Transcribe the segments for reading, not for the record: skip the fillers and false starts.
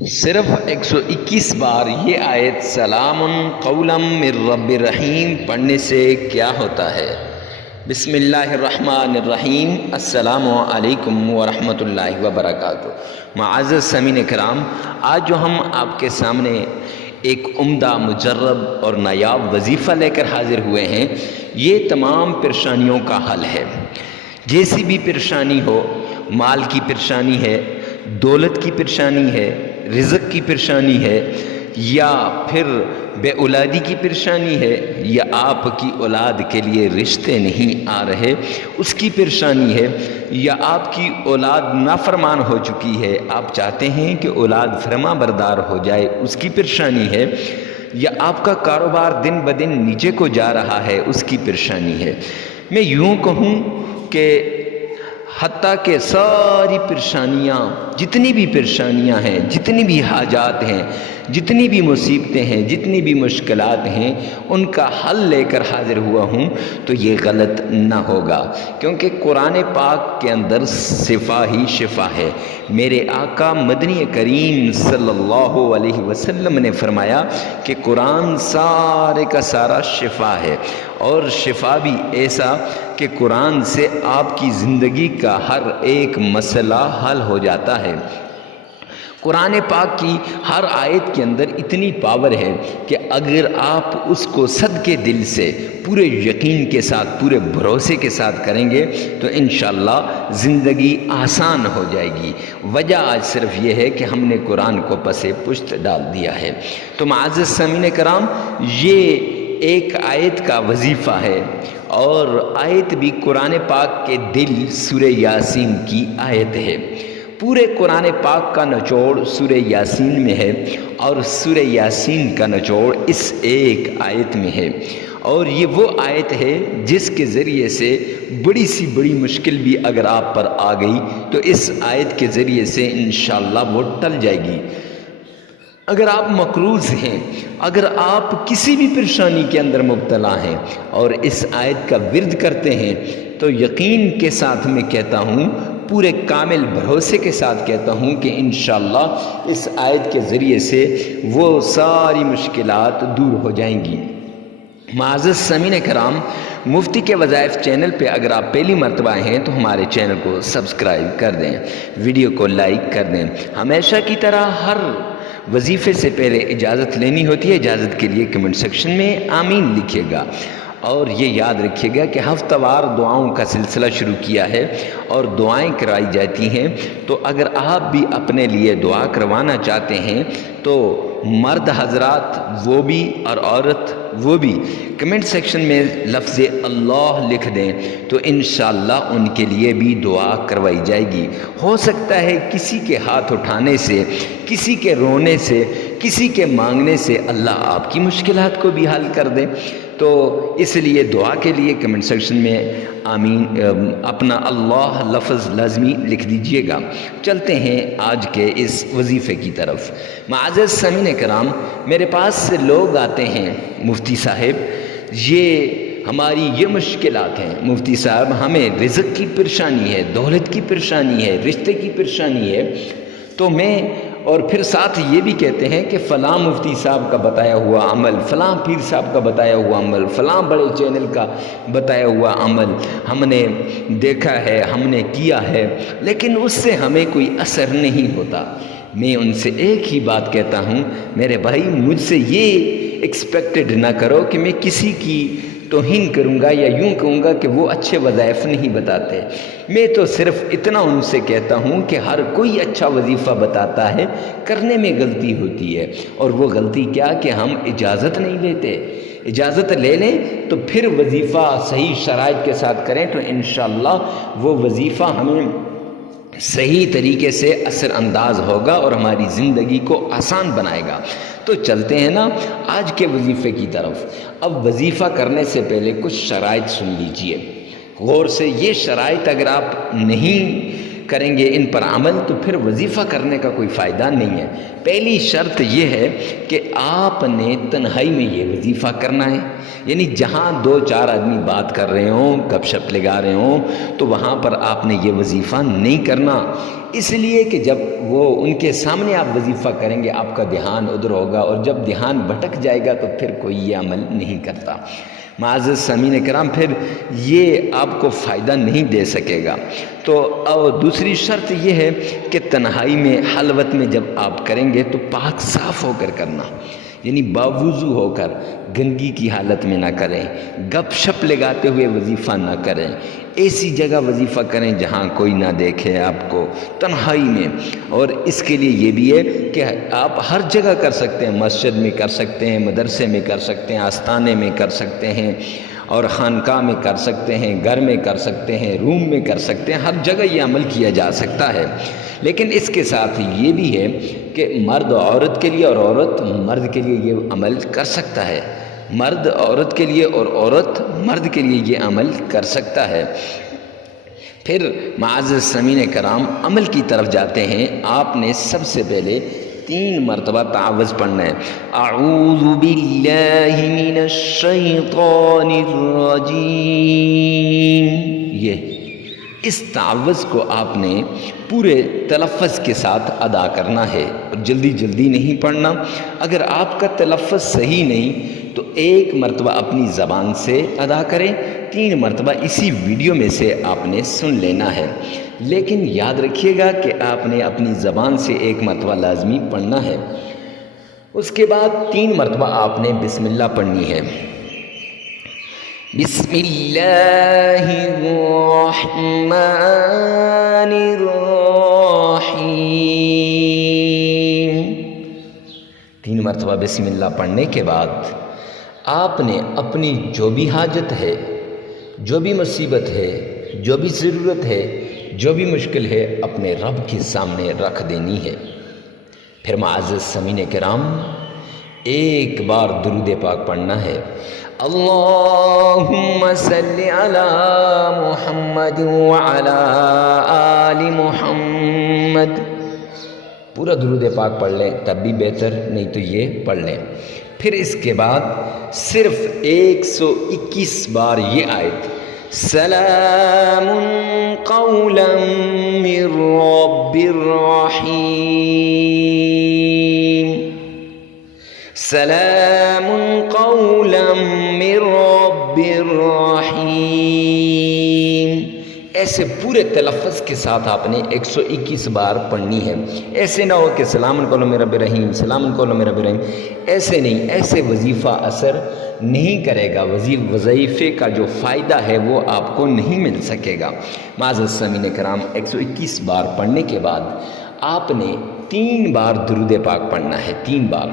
صرف 121 بار یہ آیت سلام قولم من رب الرحیم پڑھنے سے کیا ہوتا ہے؟ بسم اللہ الرحمن الرحیم۔ السلام علیکم ورحمۃ اللہ وبرکاتہ۔ معزز سامعین کرام، آج جو ہم آپ کے سامنے ایک عمدہ، مجرب اور نایاب وظیفہ لے کر حاضر ہوئے ہیں، یہ تمام پریشانیوں کا حل ہے۔ جیسی بھی پریشانی ہو، مال کی پریشانی ہے، دولت کی پریشانی ہے، رزق کی پریشانی ہے، یا پھر بے اولادی کی پریشانی ہے، یا آپ کی اولاد کے لیے رشتے نہیں آ رہے اس کی پریشانی ہے، یا آپ کی اولاد نافرمان ہو چکی ہے، آپ چاہتے ہیں کہ اولاد فرما بردار ہو جائے اس کی پریشانی ہے، یا آپ کا کاروبار دن بدن نیچے کو جا رہا ہے اس کی پریشانی ہے۔ میں یوں کہوں کہ حتیٰ کہ ساری پریشانیاں، جتنی بھی پریشانیاں ہیں، جتنی بھی حاجات ہیں، جتنی بھی مصیبتیں ہیں، جتنی بھی مشکلات ہیں، ان کا حل لے کر حاضر ہوا ہوں تو یہ غلط نہ ہوگا، کیونکہ قرآن پاک کے اندر شفا ہی شفا ہے۔ میرے آقا مدنی کریم صلی اللہ علیہ وسلم نے فرمایا کہ قرآن سارے کا سارا شفا ہے، اور شفا بھی ایسا کہ قرآن سے آپ کی زندگی کا ہر ایک مسئلہ حل ہو جاتا ہے۔ قرآن پاک کی ہر آیت کے اندر اتنی پاور ہے کہ اگر آپ اس کو صدقے دل سے پورے یقین کے ساتھ، پورے بھروسے کے ساتھ کریں گے تو انشاءاللہ زندگی آسان ہو جائے گی۔ وجہ آج صرف یہ ہے کہ ہم نے قرآن کو پس پشت ڈال دیا ہے۔ تو معزز سامعین کرام، یہ ایک آیت کا وظیفہ ہے، اور آیت بھی قرآن پاک کے دل سورہ یاسین کی آیت ہے۔ پورے قرآن پاک کا نچوڑ سورہ یاسین میں ہے، اور سورہ یاسین کا نچوڑ اس ایک آیت میں ہے، اور یہ وہ آیت ہے جس کے ذریعے سے بڑی سی بڑی مشکل بھی اگر آپ پر آ گئی تو اس آیت کے ذریعے سے انشاءاللہ وہ ٹل جائے گی۔ اگر آپ مقروض ہیں، اگر آپ کسی بھی پریشانی کے اندر مبتلا ہیں اور اس آیت کا ورد کرتے ہیں تو یقین کے ساتھ میں کہتا ہوں، پورے کامل بھروسے کے ساتھ کہتا ہوں کہ انشاءاللہ اس آیت کے ذریعے سے وہ ساری مشکلات دور ہو جائیں گی۔ معزز سامعین کرام، مفتی کے وظائف چینل پہ اگر آپ پہلی مرتبہ ہیں تو ہمارے چینل کو سبسکرائب کر دیں، ویڈیو کو لائک کر دیں۔ ہمیشہ کی طرح ہر وظیفے سے پہلے اجازت لینی ہوتی ہے، اجازت کے لیے کمنٹ سیکشن میں آمین لکھیے گا، اور یہ یاد رکھیے گا کہ ہفتہ وار دعاؤں کا سلسلہ شروع کیا ہے اور دعائیں کرائی جاتی ہیں، تو اگر آپ بھی اپنے لیے دعا کروانا چاہتے ہیں تو مرد حضرات وہ بھی اور عورت وہ بھی کمنٹ سیکشن میں لفظ اللہ لکھ دیں تو انشاءاللہ ان کے لیے بھی دعا کروائی جائے گی۔ ہو سکتا ہے کسی کے ہاتھ اٹھانے سے، کسی کے رونے سے، کسی کے مانگنے سے اللہ آپ کی مشکلات کو بھی حل کر دے، تو اس لیے دعا کے لیے کمنٹ سیکشن میں آمین اپنا اللہ لفظ لازمی لکھ دیجئے گا۔ چلتے ہیں آج کے اس وظیفے کی طرف۔ معزز سامعین کرام، میرے پاس سے لوگ آتے ہیں، مفتی صاحب یہ ہماری یہ مشکلات ہیں، مفتی صاحب ہمیں رزق کی پریشانی ہے، دولت کی پریشانی ہے، رشتے کی پریشانی ہے، تو میں اور پھر ساتھ یہ بھی کہتے ہیں کہ فلاں مفتی صاحب کا بتایا ہوا عمل، فلاں پیر صاحب کا بتایا ہوا عمل، فلاں بڑے چینل کا بتایا ہوا عمل ہم نے دیکھا ہے، ہم نے کیا ہے، لیکن اس سے ہمیں کوئی اثر نہیں ہوتا۔ میں ان سے ایک ہی بات کہتا ہوں، میرے بھائی مجھ سے یہ ایکسپیکٹڈ نہ کرو کہ میں کسی کی توہین کروں گا یا یوں کہوں گا کہ وہ اچھے وظائف نہیں بتاتے۔ میں تو صرف اتنا ان سے کہتا ہوں کہ ہر کوئی اچھا وظیفہ بتاتا ہے، کرنے میں غلطی ہوتی ہے، اور وہ غلطی کیا کہ ہم اجازت نہیں لیتے۔ اجازت لے لیں تو پھر وظیفہ صحیح شرائط کے ساتھ کریں تو انشاءاللہ وہ وظیفہ ہمیں صحیح طریقے سے اثر انداز ہوگا اور ہماری زندگی کو آسان بنائے گا۔ تو چلتے ہیں نا آج کے وظیفے کی طرف۔ اب وظیفہ کرنے سے پہلے کچھ شرائط سن لیجئے غور سے۔ یہ شرائط اگر آپ نہیں کریں گے ان پر عمل تو پھر وظیفہ کرنے کا کوئی فائدہ نہیں ہے۔ پہلی شرط یہ ہے کہ آپ نے تنہائی میں یہ وظیفہ کرنا ہے، یعنی جہاں 2-4 آدمی بات کر رہے ہوں، گپ شپ لگا رہے ہوں، تو وہاں پر آپ نے یہ وظیفہ نہیں کرنا، اس لیے کہ جب وہ ان کے سامنے آپ وظیفہ کریں گے آپ کا دھیان ادھر ہوگا، اور جب دھیان بھٹک جائے گا تو پھر کوئی یہ عمل نہیں کرتا۔ معزز سامعین کرام، پھر یہ آپ کو فائدہ نہیں دے سکے گا۔ تو اور دوسری شرط یہ ہے کہ تنہائی میں، خلوت میں جب آپ کریں گے تو پاک صاف ہو کر کرنا، یعنی باوضو ہو کر، گندگی کی حالت میں نہ کریں، گپ شپ لگاتے ہوئے وظیفہ نہ کریں، ایسی جگہ وظیفہ کریں جہاں کوئی نہ دیکھے آپ کو، تنہائی میں۔ اور اس کے لیے یہ بھی ہے کہ آپ ہر جگہ کر سکتے ہیں، مسجد میں کر سکتے ہیں، مدرسے میں کر سکتے ہیں، آستانے میں کر سکتے ہیں، اور خانقاہ میں کر سکتے ہیں، گھر میں کر سکتے ہیں، روم میں کر سکتے ہیں، ہر جگہ یہ عمل کیا جا سکتا ہے۔ لیکن اس کے ساتھ یہ بھی ہے کہ مرد عورت کے لیے اور عورت مرد کے لیے یہ عمل کر سکتا ہے، مرد عورت کے لیے اور عورت مرد کے لیے یہ عمل کر سکتا ہے۔ پھر معزز سامعین کرام، عمل کی طرف جاتے ہیں۔ آپ نے سب سے پہلے 3 مرتبہ تعوذ پڑھنا ہے۔ اعوذ باللہ من الشیطان الرجیم، یہ اس تعوذ کو آپ نے پورے تلفظ کے ساتھ ادا کرنا ہے، اور جلدی جلدی نہیں پڑھنا۔ اگر آپ کا تلفظ صحیح نہیں تو 1 مرتبہ اپنی زبان سے ادا کریں، 3 مرتبہ اسی ویڈیو میں سے آپ نے سن لینا ہے۔ لیکن یاد رکھیے گا کہ آپ نے اپنی زبان سے 1 مرتبہ لازمی پڑھنا ہے۔ اس کے بعد 3 مرتبہ آپ نے بسم اللہ پڑھنی ہے۔ بسم اللہ الرحمن الرحیم، 3 مرتبہ بسم اللہ پڑھنے کے بعد آپ نے اپنی جو بھی حاجت ہے، جو بھی مصیبت ہے، جو بھی ضرورت ہے، جو بھی مشکل ہے، اپنے رب کے سامنے رکھ دینی ہے۔ پھر معزز سامعین کرام، 1 بار درود پاک پڑھنا ہے۔ اللہم صلی علی محمد وعلی آل محمد، پورا درود پاک پڑھ لیں تب بھی بہتر، نہیں تو یہ پڑھ لیں۔ پھر اس کے بعد صرف 121 بار یہ آیت، سلام قولا من رب الرحیم، سلام قولا من رب الرحیم، ایسے پورے تلفظ کے ساتھ آپ نے 121 بار پڑھنی ہے۔ ایسے نہ ہو کہ سلام قولا من رب الرحیم، سلام قولا من رب الرحیم، ایسے نہیں، ایسے وظیفہ اثر نہیں کرے گا، وظیفے کا جو فائدہ ہے وہ آپ کو نہیں مل سکے گا۔ معزز سامعین کرام، 121 بار پڑھنے کے بعد آپ نے 3 بار درود پاک پڑھنا ہے، 3 بار،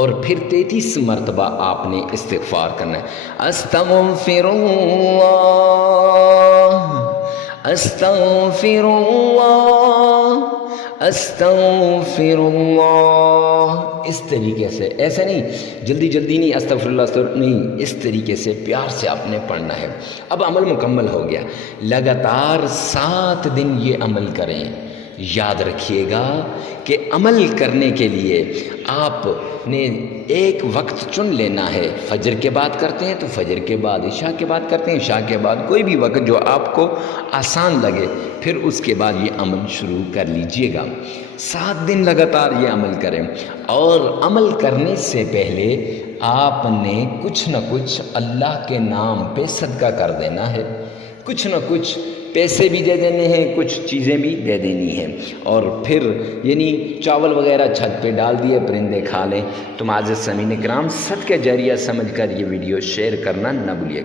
اور پھر 33 مرتبہ آپ نے استغفار کرنا ہے۔ استغفر اللہ، استغفر اللہ، استغفر اللہ، اس طریقے سے، ایسا نہیں جلدی جلدی نہیں، استغفر اللہ استغفر نہیں، اس طریقے سے پیار سے آپ نے پڑھنا ہے۔ اب عمل مکمل ہو گیا، لگاتار 7 دن یہ عمل کریں۔ یاد رکھیے گا کہ عمل کرنے کے لیے آپ نے ایک وقت چن لینا ہے، فجر کے بعد کرتے ہیں تو فجر کے بعد، عشاء کے بعد کرتے ہیں عشاء کے بعد، کوئی بھی وقت جو آپ کو آسان لگے، پھر اس کے بعد یہ عمل شروع کر لیجئے گا۔ 7 دن لگاتار یہ عمل کریں، اور عمل کرنے سے پہلے آپ نے کچھ نہ کچھ اللہ کے نام پہ صدقہ کر دینا ہے، کچھ نہ کچھ پیسے بھی دے دینے ہیں، کچھ چیزیں بھی دے دینی ہیں، اور پھر یعنی چاول وغیرہ چھت پہ ڈال دیے، پرندے کھا لیں۔ تو معزز سامعین کرام، صدقہ جاریہ سمجھ کر یہ ویڈیو شیئر کرنا نہ بھولیے۔